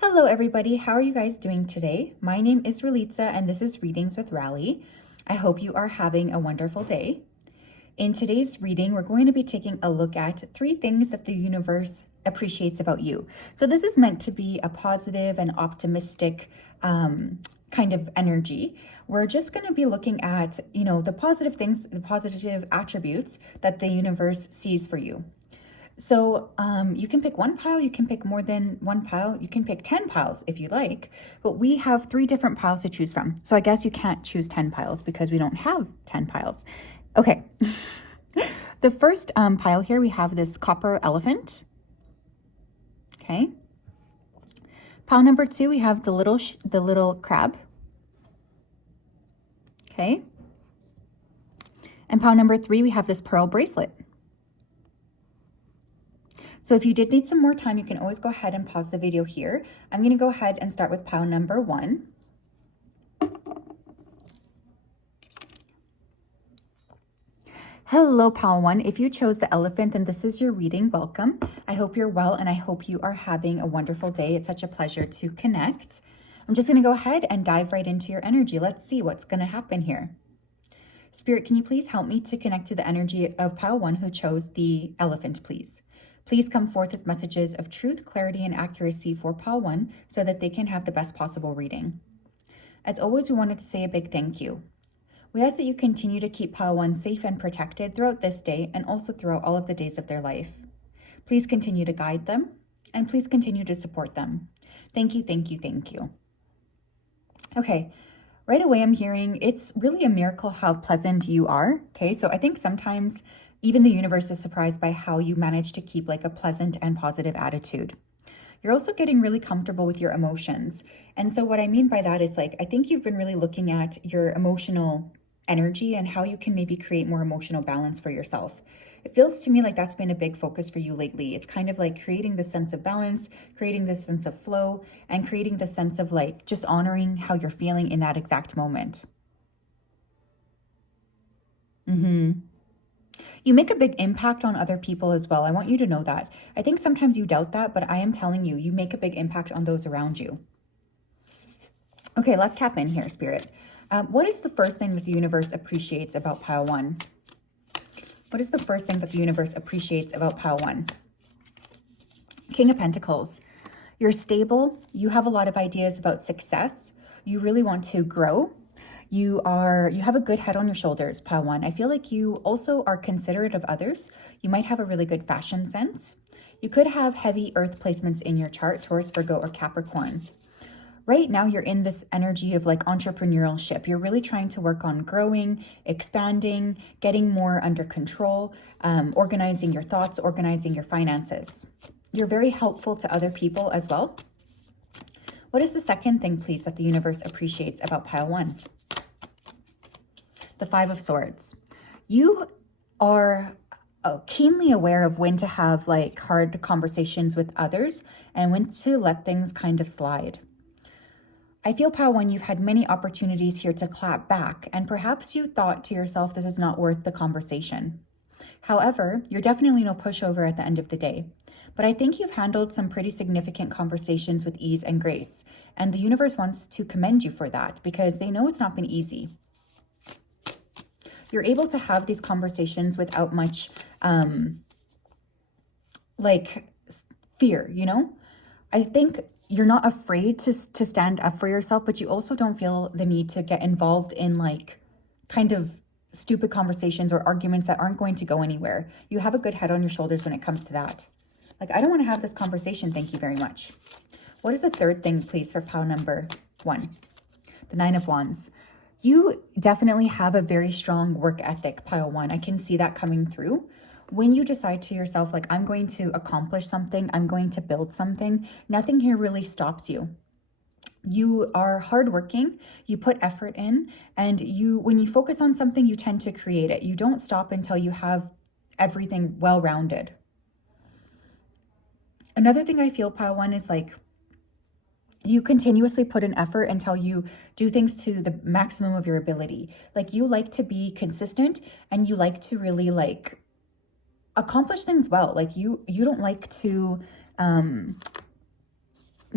Hello everybody, how are you guys doing today? My name is Relitza and this is Readings with Rali. I hope you are having a wonderful day. In today's reading, we're going to be taking a look at 3 things that the universe appreciates about you. So this is meant to be a positive and optimistic kind of energy. We're just going to be looking at, the positive things, the positive attributes that the universe sees for you. So you can pick one pile, you can pick more than one pile, you can pick 10 piles if you like, but we have 3 different piles to choose from. So I guess you can't choose 10 piles because we don't have 10 piles. Okay, the first pile here, we have this copper elephant. Okay. Pile number 2, we have the little crab. Okay. And pile number 3, we have this pearl bracelet. So if you did need some more time, you can always go ahead and pause the video here. I'm going to go ahead and start with pile number 1. Hello, pile 1. If you chose the elephant, then this is your reading. Welcome. I hope you're well, and I hope you are having a wonderful day. It's such a pleasure to connect. I'm just going to go ahead and dive right into your energy. Let's see what's going to happen here. Spirit, can you please help me to connect to the energy of pile 1 who chose the elephant, please? Please come forth with messages of truth, clarity, and accuracy for pile 1 so that they can have the best possible reading. As always, we wanted to say a big thank you. We ask that you continue to keep pile 1 safe and protected throughout this day and also throughout all of the days of their life. Please continue to guide them and please continue to support them. Thank you, thank you, thank you. Okay, right away I'm hearing it's really a miracle how pleasant you are. Okay, so I think sometimes even the universe is surprised by how you manage to keep like a pleasant and positive attitude. You're also getting really comfortable with your emotions. And so what I mean by that is like, I think you've been really looking at your emotional energy and how you can maybe create more emotional balance for yourself. It feels to me like that's been a big focus for you lately. It's kind of like creating this sense of balance, creating this sense of flow, and creating this sense of like just honoring how you're feeling in that exact moment. You make a big impact on other people as well. I want you to know that. I think sometimes you doubt that, but I am telling you, you make a big impact on those around you. Okay, let's tap in here, Spirit. What is the first thing that the universe appreciates about pile 1? What is the first thing that the universe appreciates about pile 1? King of Pentacles. You're stable. You have a lot of ideas about success. You really want to grow. You have a good head on your shoulders, pile 1. I feel like you also are considerate of others. You might have a really good fashion sense. You could have heavy earth placements in your chart, Taurus, Virgo, or Capricorn. Right now, you're in this energy of like entrepreneurship. You're really trying to work on growing, expanding, getting more under control, organizing your thoughts, organizing your finances. You're very helpful to other people as well. What is the second thing, please, that the universe appreciates about pile 1? The 5 of Swords. You are keenly aware of when to have like hard conversations with others and when to let things kind of slide. I feel, pile 1, you've had many opportunities here to clap back, and perhaps you thought to yourself, this is not worth the conversation. However, you're definitely no pushover at the end of the day. But I think you've handled some pretty significant conversations with ease and grace, and the universe wants to commend you for that because they know it's not been easy. You're able to have these conversations without much like fear, I think you're not afraid to stand up for yourself, but you also don't feel the need to get involved in like kind of stupid conversations or arguments that aren't going to go anywhere. You have a good head on your shoulders when it comes to that. Like, I don't want to have this conversation. Thank you very much. What is the third thing, please, for pile number 1? The 9 of Wands. You definitely have a very strong work ethic, pile 1. I can see that coming through. When you decide to yourself, like, I'm going to accomplish something, I'm going to build something, nothing here really stops you. You are hardworking, you put effort in, and when you focus on something, you tend to create it. You don't stop until you have everything well-rounded. Another thing I feel, pile 1, is like, you continuously put in effort until you do things to the maximum of your ability. Like, you like to be consistent and you like to really like accomplish things well. Like, you don't like to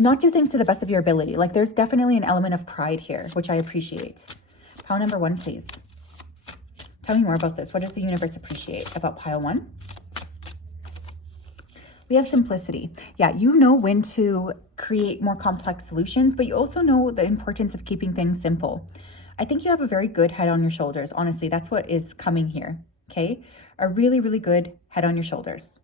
not do things to the best of your ability. Like there's definitely an element of pride here, which I appreciate. Pile number 1, please. Tell me more about this. What does the universe appreciate about pile 1? We have simplicity. Yeah, you know when to create more complex solutions, but you also know the importance of keeping things simple. I think you have a very good head on your shoulders. Honestly, that's what is coming here, okay? A really, really good head on your shoulders.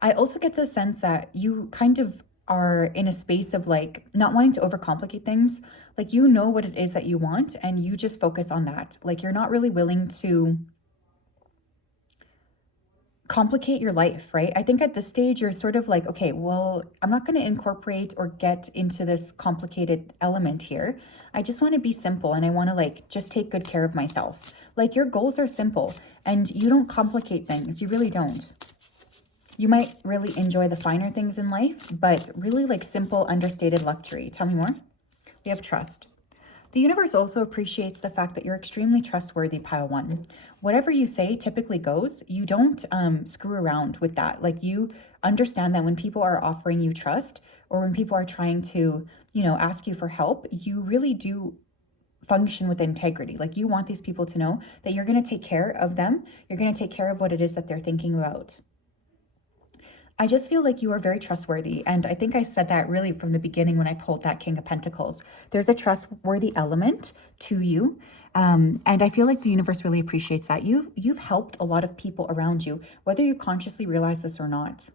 I also get the sense that you kind of are in a space of like not wanting to overcomplicate things. Like you know what it is that you want and you just focus on that. Like you're not really willing to complicate your life, right? I think at this stage you're sort of like, okay, well, I'm not going to incorporate or get into this complicated element here. I just want to be simple and I want to like just take good care of myself. Like your goals are simple and you don't complicate things. You really don't. You might really enjoy the finer things in life, but really like simple, understated luxury. Tell me more. We have trust. The universe also appreciates the fact that you're extremely trustworthy, pile 1. Whatever you say typically goes. You don't screw around with that. Like you understand that when people are offering you trust or when people are trying to, you know, ask you for help, you really do function with integrity. Like you want these people to know that you're going to take care of them. You're going to take care of what it is that they're thinking about. I just feel like you are very trustworthy. And I think I said that really from the beginning when I pulled that King of Pentacles. There's a trustworthy element to you. And I feel like the universe really appreciates that. You've helped a lot of people around you, whether you consciously realize this or not.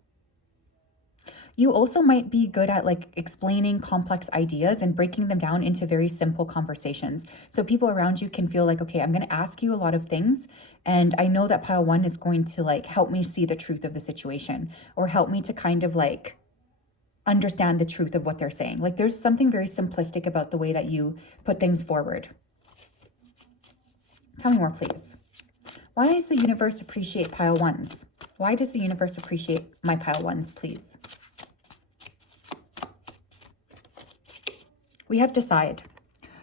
You also might be good at like explaining complex ideas and breaking them down into very simple conversations. So people around you can feel like, okay, I'm going to ask you a lot of things. And I know that pile 1 is going to like help me see the truth of the situation or help me to kind of like understand the truth of what they're saying. Like there's something very simplistic about the way that you put things forward. Tell me more, please. Why does the universe appreciate pile 1s? Why does the universe appreciate my pile 1s, please? We have decide.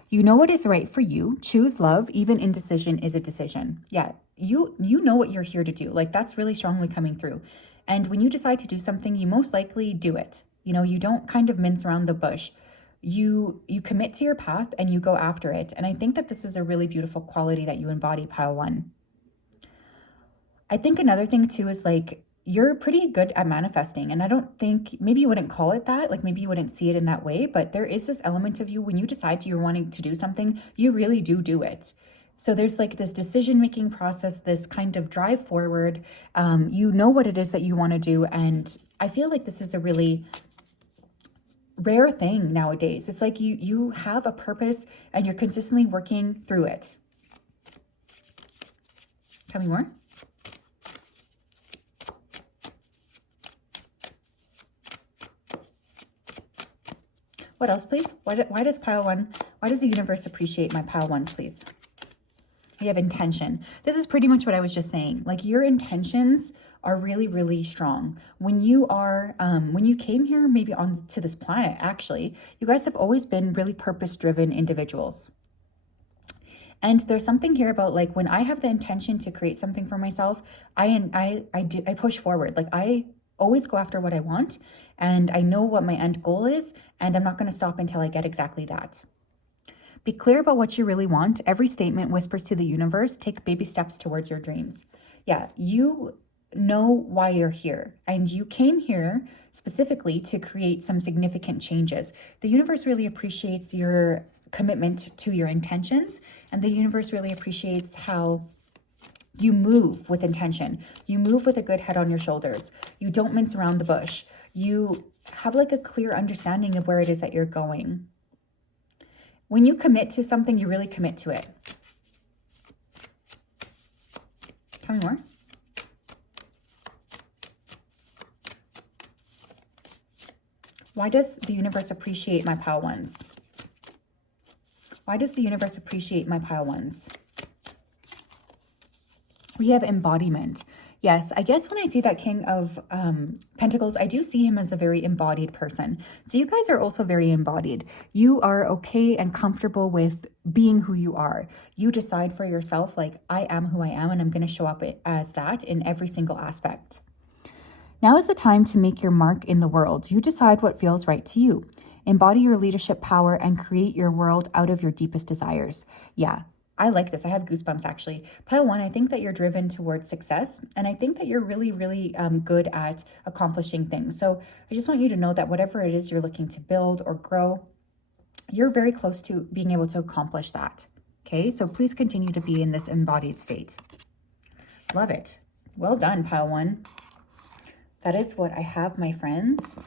You know what is right for you. Choose love. Even indecision is a decision. Yeah, you know what you're here to do. Like that's really strongly coming through. And when you decide to do something, you most likely do it. You know, you don't kind of mince around the bush. You commit to your path and you go after it. And I think that this is a really beautiful quality that you embody, pile 1. I think another thing too is like you're pretty good at manifesting. And I don't think, maybe you wouldn't call it that, like maybe you wouldn't see it in that way, but there is this element of you when you decide you're wanting to do something, you really do it. So there's like this decision-making process, this kind of drive forward. You know what it is that you want to do. And I feel like this is a really rare thing nowadays. It's like you have a purpose and you're consistently working through it. Tell me more. What else, please? Why does pile 1, why does the universe appreciate my pile 1s, please? We have intention. This is pretty much what I was just saying. Like your intentions are really, really strong. When you are, when you came here, maybe onto this planet, actually, you guys have always been really purpose-driven individuals. And there's something here about like when I have the intention to create something for myself, I push forward. Like I always go after what I want and I know what my end goal is and I'm not going to stop until I get exactly that. Be clear about what you really want. Every statement whispers to the universe, take baby steps towards your dreams. Yeah, you know why you're here and you came here specifically to create some significant changes. The universe really appreciates your commitment to your intentions and the universe really appreciates how you move with intention. You move with a good head on your shoulders. You don't mince around the bush. You have like a clear understanding of where it is that you're going. When you commit to something, you really commit to it. Tell me more. Why does the universe appreciate my pile 1s? Why does the universe appreciate my pile 1s? We have embodiment. Yes, I guess when I see that King of Pentacles, I do see him as a very embodied person. So you guys are also very embodied. You are okay and comfortable with being who you are. You decide for yourself, like, I am who I am, and I'm going to show up as that in every single aspect. Now is the time to make your mark in the world. You decide what feels right to you. Embody your leadership power and create your world out of your deepest desires. Yeah, I like this. I have goosebumps actually. Pile 1, I think that you're driven towards success. And I think that you're really, really good at accomplishing things. So I just want you to know that whatever it is you're looking to build or grow, you're very close to being able to accomplish that. Okay, so please continue to be in this embodied state. Love it. Well done, Pile 1. That is what I have, my friends.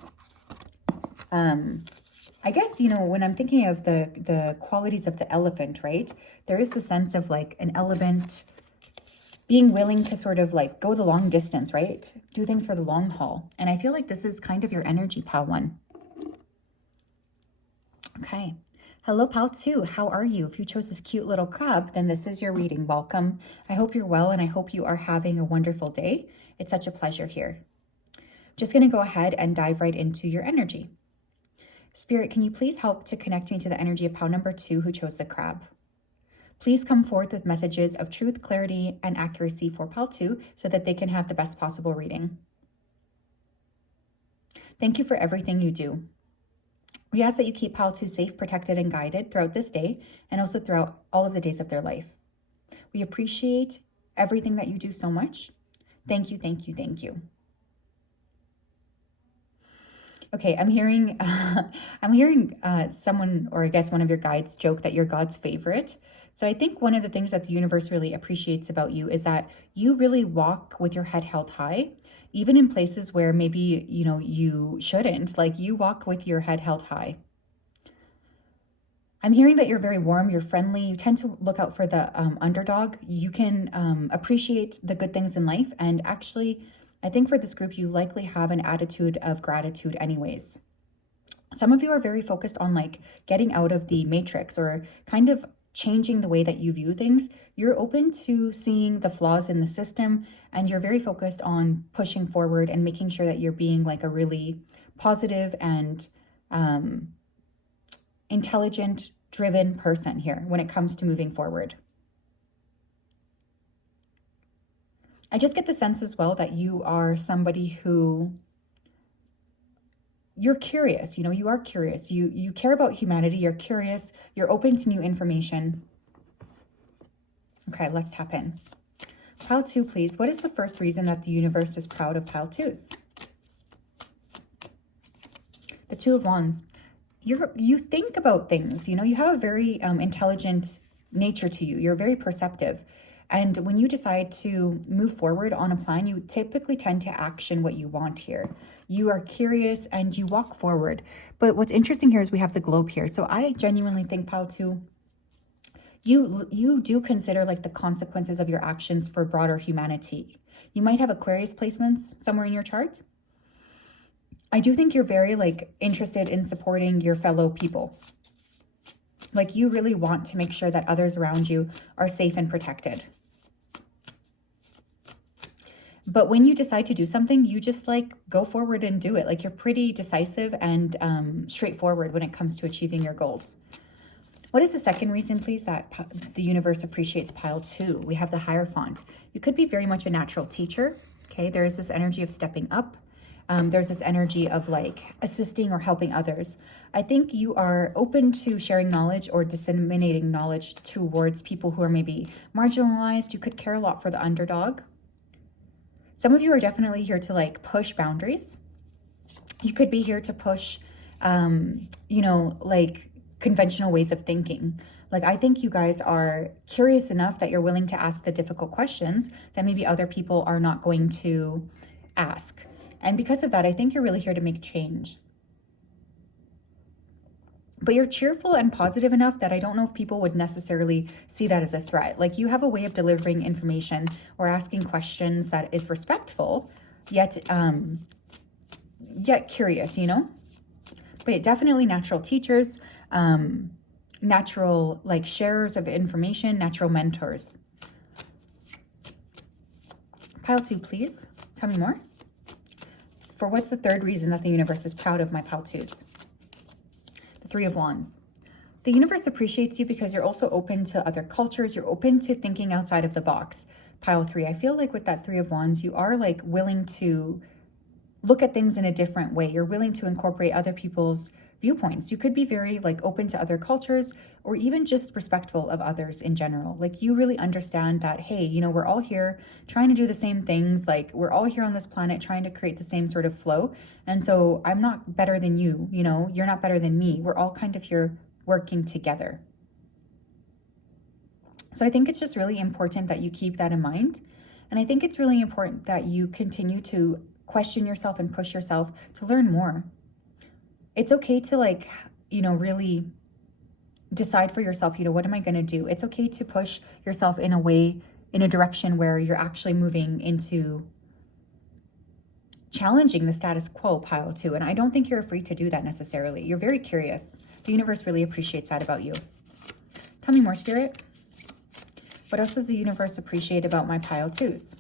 I guess, you know, when I'm thinking of the qualities of the elephant, right? There is the sense of like an elephant being willing to sort of like go the long distance, right? Do things for the long haul. And I feel like this is kind of your energy, Pile 1. Okay. Hello, Pile 2. How are you? If you chose this cute little crab, then this is your reading. Welcome. I hope you're well and I hope you are having a wonderful day. It's such a pleasure here. Just going to go ahead and dive right into your energy. Spirit, can you please help to connect me to the energy of Pile number 2 who chose the crab? Please come forth with messages of truth, clarity, and accuracy for Pile 2 so that they can have the best possible reading. Thank you for everything you do. We ask that you keep Pile 2 safe, protected, and guided throughout this day and also throughout all of the days of their life. We appreciate everything that you do so much. Thank you, thank you, thank you. Okay, I'm hearing someone, or I guess one of your guides, joke that you're God's favorite. So I think one of the things that the universe really appreciates about you is that you really walk with your head held high, even in places where maybe, you know, you shouldn't. Like, you walk with your head held high. I'm hearing that you're very warm, you're friendly, you tend to look out for the underdog. You can appreciate the good things in life, and actually, I think for this group, you likely have an attitude of gratitude anyways. Some of you are very focused on like getting out of the matrix or kind of changing the way that you view things. You're open to seeing the flaws in the system, and you're very focused on pushing forward and making sure that you're being like a really positive and intelligent, driven person here when it comes to moving forward. I just get the sense as well that you are somebody who, you're curious, you know, you are curious. You care about humanity, you're curious, you're open to new information. Okay, let's tap in. Pile 2, please. What is the first reason that the universe is proud of Pile 2s? The Two of Wands. You think about things, you know, you have a very intelligent nature to you. You're very perceptive. And when you decide to move forward on a plan, you typically tend to action what you want here. You are curious and you walk forward. But what's interesting here is we have the globe here. So I genuinely think, Pile 2, you do consider like the consequences of your actions for broader humanity. You might have Aquarius placements somewhere in your chart. I do think you're very like interested in supporting your fellow people. Like, you really want to make sure that others around you are safe and protected. But when you decide to do something, you just like go forward and do it. Like, you're pretty decisive and straightforward when it comes to achieving your goals. What is the second reason, please, that the universe appreciates Pile 2? We have the Hierophant. You could be very much a natural teacher. Okay, there is this energy of stepping up. There's this energy of like assisting or helping others. I think you are open to sharing knowledge or disseminating knowledge towards people who are maybe marginalized. You could care a lot for the underdog. Some of you are definitely here to like push boundaries. You could be here to push, you know, like conventional ways of thinking. Like, I think you guys are curious enough that you're willing to ask the difficult questions that maybe other people are not going to ask. And because of that, I think you're really here to make change. But you're cheerful and positive enough that I don't know if people would necessarily see that as a threat. Like, you have a way of delivering information or asking questions that is respectful, yet curious, you know? But definitely natural teachers, natural like sharers of information, natural mentors. Pile 2, please. Tell me more. For what's the third reason that the universe is proud of my Pile 2s? The Three of Wands. The universe appreciates you because you're also open to other cultures. You're open to thinking outside of the box. Pile 3. I feel like with that Three of Wands, you are like willing to look at things in a different way. You're willing to incorporate other people's viewpoints. You could be very like open to other cultures, or even just respectful of others in general. Like you really understand that, hey, you know, we're all here trying to do the same things. Like we're all here on this planet trying to create the same sort of flow. And so I'm not better than you, you know, you're not better than me. We're all kind of here working together. So I think it's just really important that you keep that in mind. And I think it's really important that you continue to question yourself and push yourself to learn more. It's okay to like, you know, really decide for yourself, you know, what am I going to do? It's okay to push yourself in a way, in a direction where you're actually moving into challenging the status quo, pile 2. And I don't think you're free to do that necessarily. You're very curious. The universe really appreciates that about you. Tell me more, Spirit. What else does the universe appreciate about my pile 2s?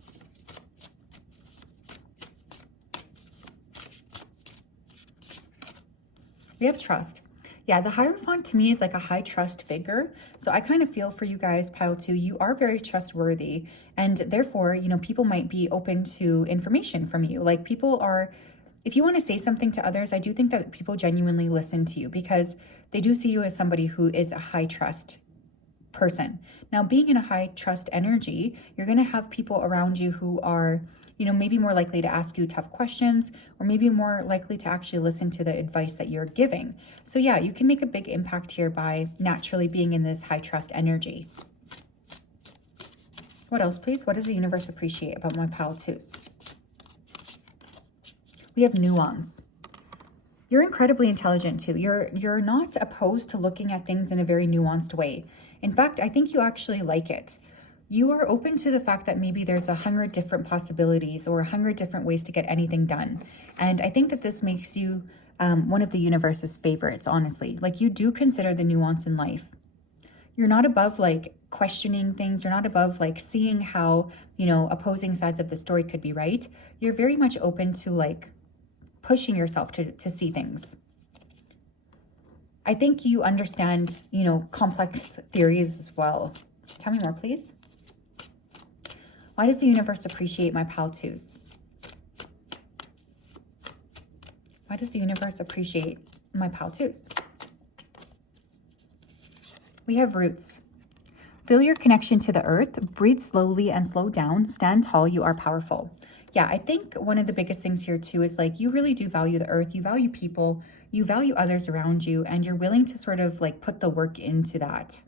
We have trust. Yeah, the Hierophant to me is like a high trust figure. So I kind of feel for you guys, pile 2, you are very trustworthy. And therefore, you know, people might be open to information from you. Like people are, if you want to say something to others, I do think that people genuinely listen to you because they do see you as somebody who is a high trust person. Now, being in a high trust energy, you're going to have people around you who are, you know, maybe more likely to ask you tough questions, or maybe more likely to actually listen to the advice that you're giving. So yeah, you can make a big impact here by naturally being in this high trust energy. What else, please? What does the universe appreciate about my pile 2s? We have nuance. You're incredibly intelligent too. You're not opposed to looking at things in a very nuanced way. In fact, I think you actually like it. You are open to the fact that maybe there's 100 different possibilities or 100 different ways to get anything done. And I think that this makes you one of the universe's favorites, honestly. Like you do consider the nuance in life. You're not above like questioning things. You're not above like seeing how, you know, opposing sides of the story could be right. You're very much open to like pushing yourself to see things. I think you understand, you know, complex theories as well. Tell me more, please. Why does the universe appreciate my pile 2s? Why does the universe appreciate my pile 2s? We have roots. Feel your connection to the earth. Breathe slowly and slow down. Stand tall. You are powerful. Yeah, I think one of the biggest things here too is like you really do value the earth. You value people. You value others around you. And you're willing to sort of like put the work into that.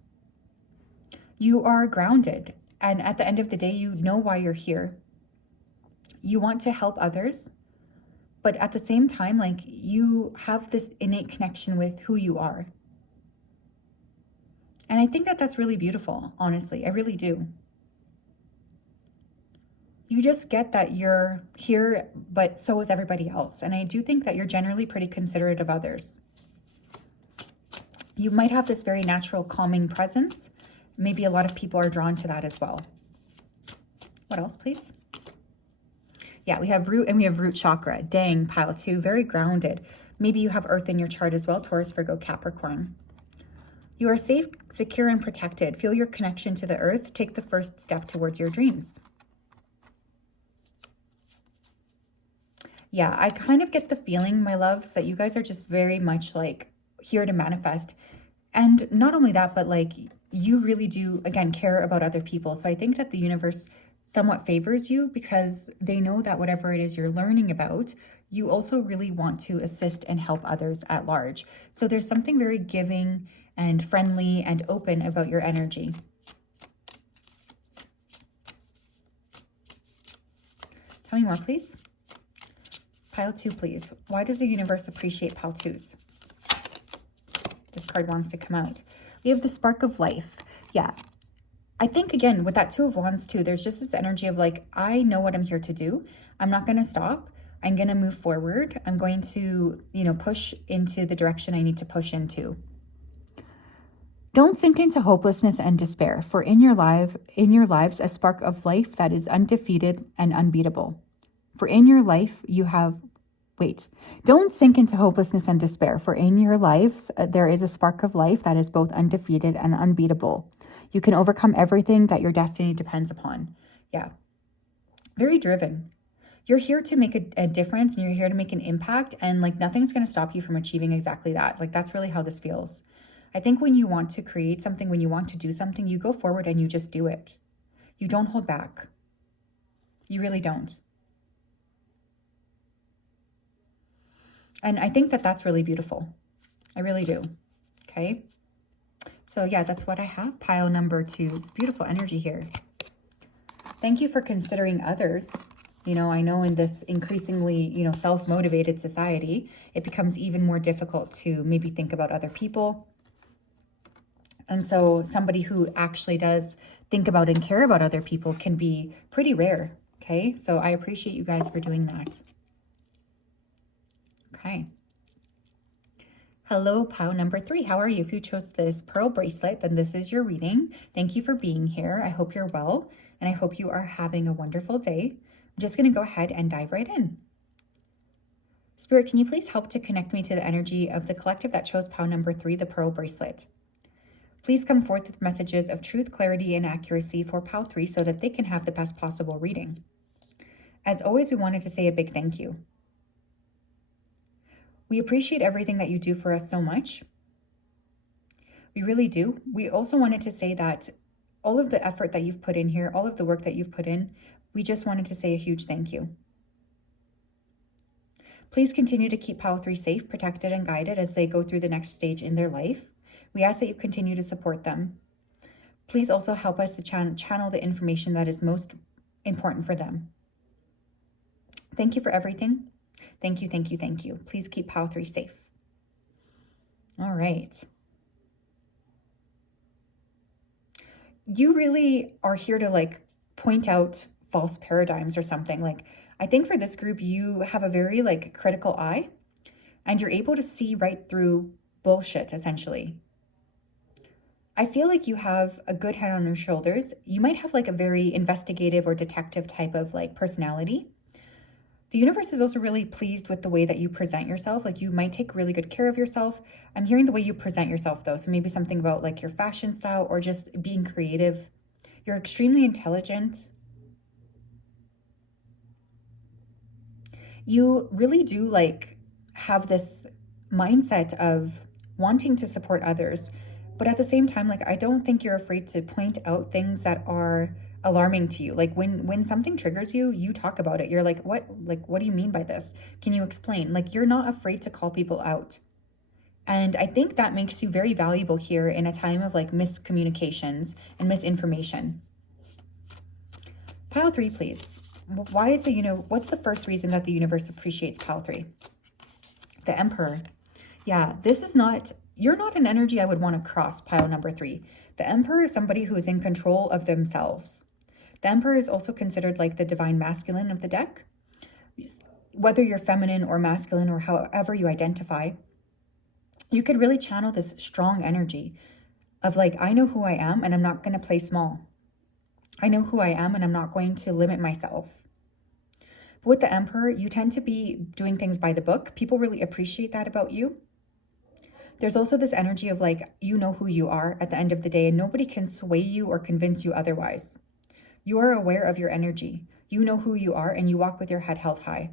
You are grounded. And at the end of the day, you know why you're here. You want to help others. But at the same time, like you have this innate connection with who you are. And I think that that's really beautiful, honestly. I really do. You just get that you're here, but so is everybody else. And I do think that you're generally pretty considerate of others. You might have this very natural calming presence. Maybe a lot of people are drawn to that as well. What else, please? Yeah, we have root and we have root chakra. Dang, pile 2, very grounded. Maybe you have earth in your chart as well, Taurus, Virgo, Capricorn. You are safe, secure, and protected. Feel your connection to the earth. Take the first step towards your dreams. Yeah, I kind of get the feeling, my loves, that you guys are just very much like here to manifest. And not only that, but like you really do, again, care about other people. So I think that the universe somewhat favors you because they know that whatever it is you're learning about, you also really want to assist and help others at large. So there's something very giving and friendly and open about your energy. Tell me more, please. Pile 2, please. Why does the universe appreciate pile 2s? This card wants to come out. We have the spark of life. Yeah. I think, again, with that 2 of Wands too, there's just this energy of like, I know what I'm here to do. I'm not going to stop. I'm going to move forward. I'm going to, you know, push into the direction I need to push into. Don't sink into hopelessness and despair, for in your lives, a spark of life that is undefeated and unbeatable. For in your life, you have, don't sink into hopelessness and despair, for in your lives, there is a spark of life that is both undefeated and unbeatable. You can overcome everything that your destiny depends upon. Yeah. Very driven. You're here to make a difference, and you're here to make an impact, and like nothing's going to stop you from achieving exactly that. Like that's really how this feels. I think when you want to create something, when you want to do something, you go forward and you just do it. You don't hold back. You really don't. And I think that that's really beautiful. I really do. Okay. So yeah, that's what I have. Pile number 2. It's beautiful energy here. Thank you for considering others. You know, I know in this increasingly, you know, self-motivated society, it becomes even more difficult to maybe think about other people. And so somebody who actually does think about and care about other people can be pretty rare. Okay. So I appreciate you guys for doing that. Okay. Hello, pile number 3. How are you? If you chose this pearl bracelet, then this is your reading. Thank you for being here. I hope you're well, and I hope you are having a wonderful day. I'm just going to go ahead and dive right in. Spirit, can you please help to connect me to the energy of the collective that chose pile number 3, the pearl bracelet? Please come forth with messages of truth, clarity, and accuracy for pile 3 so that they can have the best possible reading. As always, we wanted to say a big thank you. We appreciate everything that you do for us so much. We really do. We also wanted to say that all of the effort that you've put in here, all of the work that you've put in, we just wanted to say a huge thank you. Please continue to keep pile 3 safe, protected, and guided as they go through the next stage in their life. We ask that you continue to support them. Please also help us to channel the information that is most important for them. Thank you for everything. Thank you, thank you, thank you. Please keep pile 3 safe. All right. You really are here to like point out false paradigms or something. Like I think for this group, you have a very like critical eye, and you're able to see right through bullshit, essentially. I feel like you have a good head on your shoulders. You might have like a very investigative or detective type of like personality. The universe is also really pleased with the way that you present yourself. Like you might take really good care of yourself. I'm hearing the way you present yourself though. So maybe something about like your fashion style or just being creative. You're extremely intelligent. You really do like have this mindset of wanting to support others. But at the same time, like I don't think you're afraid to point out things that are alarming to you. Like when something triggers you, you talk about it. You're like, what do you mean by this? Can you explain? Like you're not afraid to call people out. And I think that makes you very valuable here in a time of like miscommunications and misinformation. Pile 3, please. Why is what's the first reason that the universe appreciates pile 3? The Emperor. Yeah, you're not an energy I would want to cross, pile number 3. The Emperor is somebody who is in control of themselves. The Emperor is also considered like the divine masculine of the deck. Whether you're feminine or masculine or however you identify, you could really channel this strong energy of like, I know who I am and I'm not going to play small. I know who I am and I'm not going to limit myself. But with the Emperor, you tend to be doing things by the book. People really appreciate that about you. There's also this energy of like, you know who you are at the end of the day and nobody can sway you or convince you otherwise. You are aware of your energy. You know who you are and you walk with your head held high.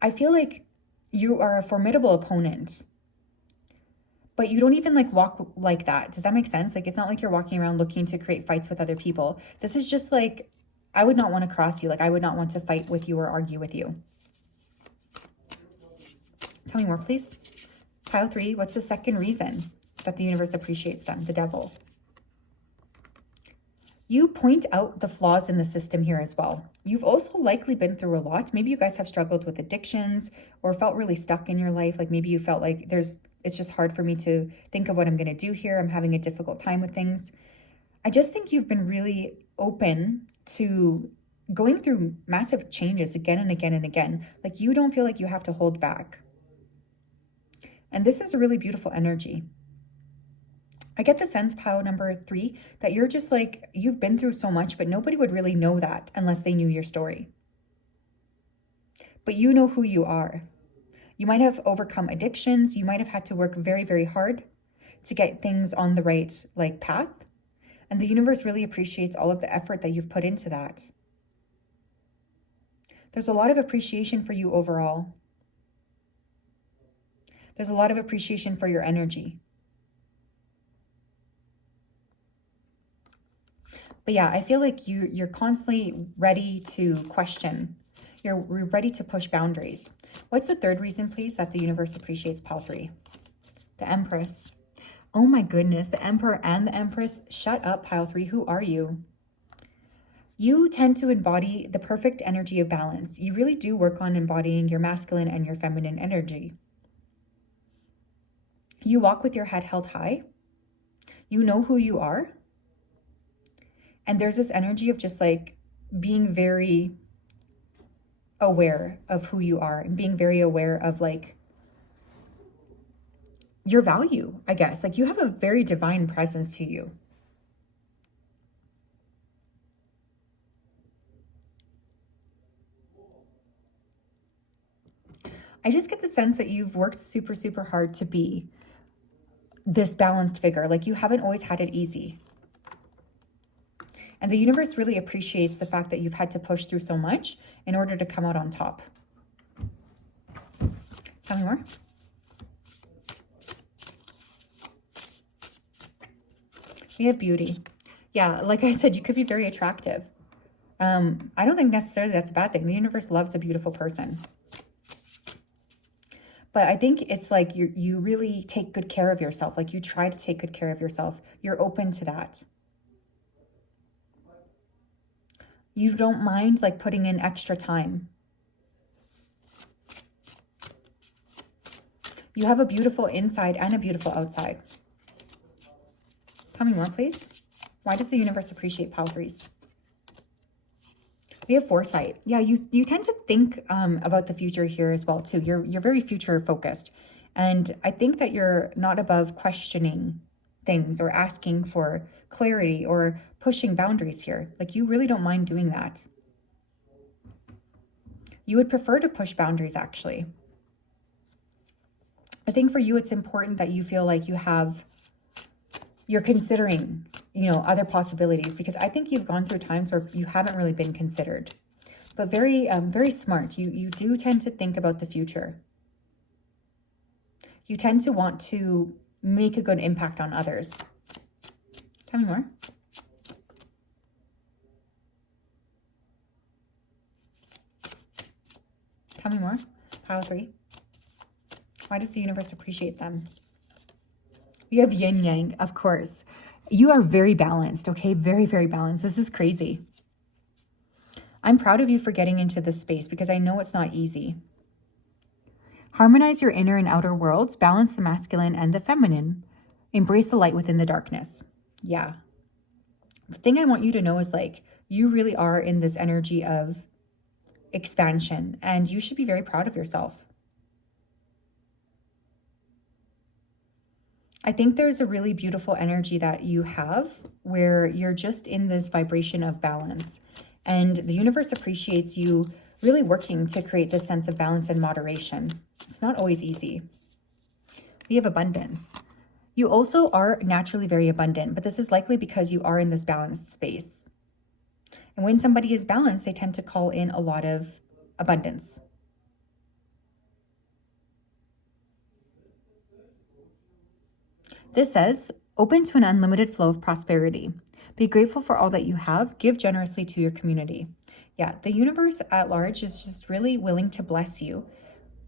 I feel like you are a formidable opponent, but you don't even like walk like that. Does that make sense? Like it's not like you're walking around looking to create fights with other people. This is just like, I would not want to cross you. Like I would not want to fight with you or argue with you. Tell me more, please. Pile 3, what's the second reason that the universe appreciates them? The Devil. You point out the flaws in the system here as well. You've also likely been through a lot. Maybe you guys have struggled with addictions or felt really stuck in your life. Like maybe you felt like it's just hard for me to think of what I'm going to do here. I'm having a difficult time with things. I just think you've been really open to going through massive changes again and again and again. Like you don't feel like you have to hold back. And this is a really beautiful energy. I get the sense, pile number 3, that you're just like, you've been through so much, but nobody would really know that unless they knew your story. But you know who you are. You might have overcome addictions. You might have had to work very, very hard to get things on the right like path. And the universe really appreciates all of the effort that you've put into that. There's a lot of appreciation for you overall. There's a lot of appreciation for your energy. But yeah, I feel like you're constantly ready to question. You're ready to push boundaries. What's the third reason, please, that the universe appreciates pile 3? The Empress. Oh my goodness, the Emperor and the Empress. Shut up, pile 3. Who are you? You tend to embody the perfect energy of balance. You really do work on embodying your masculine and your feminine energy. You walk with your head held high. You know who you are. And there's this energy of just like being very aware of who you are and being very aware of like your value, I guess. Like you have a very divine presence to you. I just get the sense that you've worked super, super hard to be this balanced figure. Like you haven't always had it easy. And the universe really appreciates the fact that you've had to push through so much in order to come out on top. Tell me more. We have beauty. Yeah, like I said, you could be very attractive. I don't think necessarily that's a bad thing. The universe loves a beautiful person. But I think it's like you really take good care of yourself. Like you try to take good care of yourself. You're open to that. You don't mind like putting in extra time. You have a beautiful inside and a beautiful outside. Tell me more, please. Why does the universe appreciate pile 3s? We have foresight. Yeah, you tend to think about the future here as well too. You're very future focused. And I think that you're not above questioning things or asking for clarity or pushing boundaries here. Like you really don't mind doing that. You would prefer to push boundaries actually. I think for you, it's important that you feel like you're considering, other possibilities, because I think you've gone through times where you haven't really been considered, but very, very smart. You do tend to think about the future. You tend to want to make a good impact on others. Tell me more. Tell me more. Pile 3. Why does the universe appreciate them? We have yin yang, of course. You are very balanced, okay? Very, very balanced. This is crazy. I'm proud of you for getting into this space because I know it's not easy. Harmonize your inner and outer worlds. Balance the masculine and the feminine. Embrace the light within the darkness. Yeah. The thing I want you to know is like, you really are in this energy of expansion and you should be very proud of yourself. I think there's a really beautiful energy that you have where you're just in this vibration of balance. And the universe appreciates you really working to create this sense of balance and moderation. It's not always easy. We have abundance. You also are naturally very abundant, but this is likely because you are in this balanced space. And when somebody is balanced, they tend to call in a lot of abundance. This says, open to an unlimited flow of prosperity. Be grateful for all that you have. Give generously to your community. Yeah, the universe at large is just really willing to bless you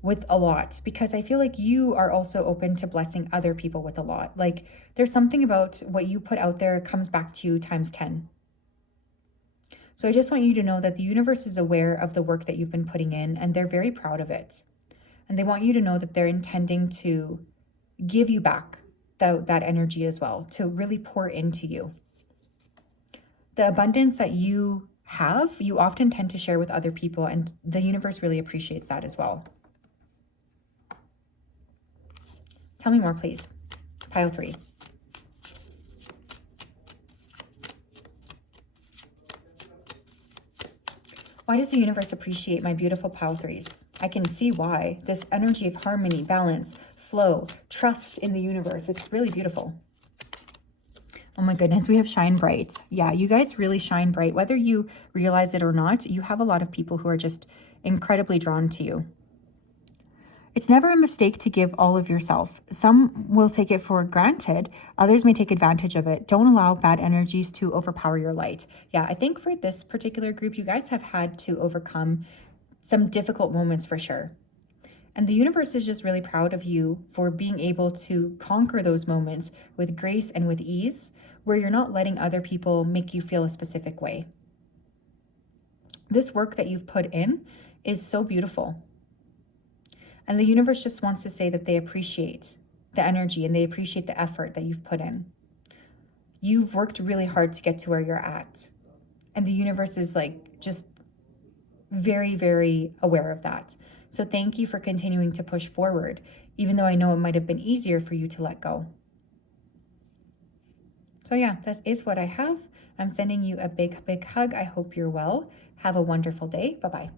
with a lot because I feel like you are also open to blessing other people with a lot. Like there's something about what you put out there comes back to you times 10. So I just want you to know that the universe is aware of the work that you've been putting in and they're very proud of it. And they want you to know that they're intending to give you back that energy as well, to really pour into you. The abundance that you have, you often tend to share with other people, and the universe really appreciates that as well. Tell me more, please. Pile 3. Why does the universe appreciate my beautiful pile 3s? I can see why. This energy of harmony, balance, flow, trust in the universe. It's really beautiful. Oh my goodness, we have shine bright. Yeah, you guys really shine bright. Whether you realize it or not, you have a lot of people who are just incredibly drawn to you. It's never a mistake to give all of yourself. Some will take it for granted. Others may take advantage of it. Don't allow bad energies to overpower your light. Yeah, I think for this particular group, you guys have had to overcome some difficult moments for sure. And the universe is just really proud of you for being able to conquer those moments with grace and with ease, where you're not letting other people make you feel a specific way. This work that you've put in is so beautiful. And the universe just wants to say that they appreciate the energy and they appreciate the effort that you've put in. You've worked really hard to get to where you're at. And the universe is like just very, very aware of that. So thank you for continuing to push forward, even though I know it might have been easier for you to let go. So yeah, that is what I have. I'm sending you a big, big hug. I hope you're well. Have a wonderful day. Bye-bye.